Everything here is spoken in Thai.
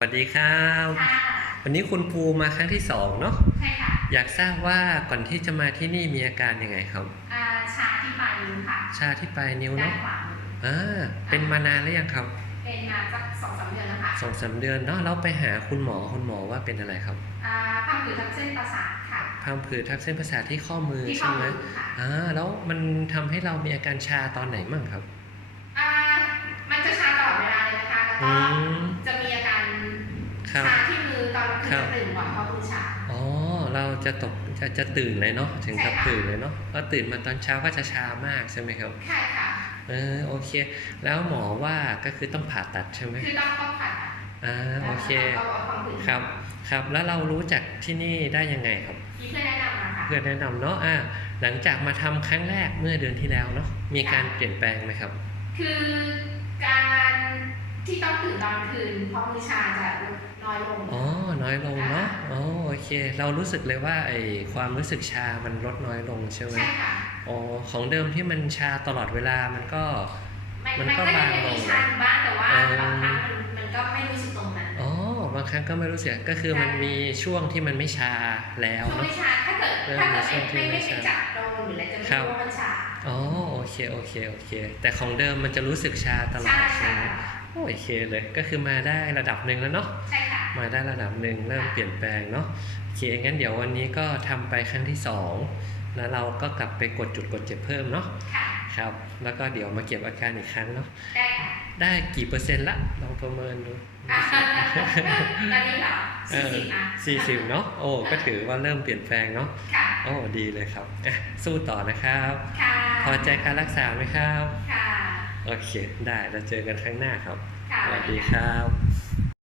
สวัสดีครับค่ะวันนี้คุณปูมาครั้งที่สองเนาะ ใช่ค่ะ อยากทราบว่าก่อนที่จะมาที่นี่มีอาการยังไงครับ อ่า ชาที่ปลายนิ้วค่ะ ชาที่ปลายนิ้วด้านเนาะขวามืออ่า เป็นมานานหรือยังครับ เป็นมาสักสองสามเดือนแล้วค่ะสองสามเดือนเนาะเราไปหาคุณหมอคุณหมอว่าเป็นอะไรครับ อ่าพังผืดทับเส้นประสาทค่ะพังผืดทับเส้นประสาทที่ข้อมือที่ข้ใช่อไหมมือค่ะอ่า แล้วมันทำให้เรามีอาการชาตอนไหนมั่งครับ อ่า มันจะชาตลอดเวลาเลยนะคะ แล้วอืก็ ม จะมีอาการ ครับชาที่มือตอนกลางคืนครับจะตื่นก่อนเพราะมือชาอ๋อเราจะตกจะจะตื่นเลยเนาะถึงกับใช่ค่ะตื่นเลยเนาะก็ตื่นมาตอนเช้าก็จะชามากใช่ไหมครับใช่ค่ะเออโอเค แล้วหมอว่าก็คือต้องผ่าตัดใช่ไหมคือต้องต้องผ่าตัดอ่าโอเคเอาเอาความผืดครับครับแล้วเรารู้จักที่นี่ได้ยังไงครับมีเพื่อนแนะนำมาค่ะเพื่อนแนะนำเนาะอ่าหลังจากมาทำครั้งแรกเมื่อเดือนที่แล้วเนาะมีการเปลี่ยนแปลงไหมครับ คือการ ที่ต้องตื่นตอนคืนเพราะมือชาจะลดน้อยลง อ๋อ น้อยลงเนาะอ๋อโอเค เรารู้สึกเลยว่าไอความรู้สึกชา มันลดน้อยลงใช่ไหมใช่ค่ะอ๋อของเดิมที่มันชาตลอดเวลา มันก็ มันมันมันก็ก็ยังบางลมีงชาอยู่บ้างแต่ว่าเออบางครั้งมันมันก็ไม่รู้สึกตรงนั้นอ๋อบางครั้งก็ไม่รู้สึก ก็คือมันมีช่วงที่มันไม่ชาแล้วช่วงเนาะไม่ชา ถ้าเกิดเริ่มถ้าเกิดมีช่วงที่ไม่ไม่ไม่ไปชาจับโดนหรืออะไรจะไม่ครับรู้ว่ามันชา อ๋อโอ เคโอเคโอเค แต่ของเดิมมันจะรู้สึกชาตลอใช่ดใช่ค่ะไหมโอเคเลยก็คือมาได้ระดับหนึ่งแล้วเนาะใช่ค่ะมาได้ระดับหนึ่งเริ่มเปลี่ยนแปลงเนาะโอเคงั้นเดี๋ยววันนี้ก็ทำไปครั้งที่สองแล้วเราก็กลับไปกดจุดกดเจ็บเพิ่มเนาะค่ะครับ แล้วก็เดี๋ยวมาเก็บอาการอีกครั้งเนาะได้ค่ะได้กี่เปอร์เซ็นต์ละลองประเมินดูอะ ตอนนี้เหรอเอสี่อสิบอะสี่สิบเนาะโอ้ก็ถือว่าเริ่มเปลี่ยนแปลงเนาะค่ะโอ้ดีเลยครับอะสู้ต่อนะครับค่ะพอใจการรักษาไหมครับค่ะโอเค ได้เราเจอกันครั้งหน้าครับค่ะสวัสดีครับ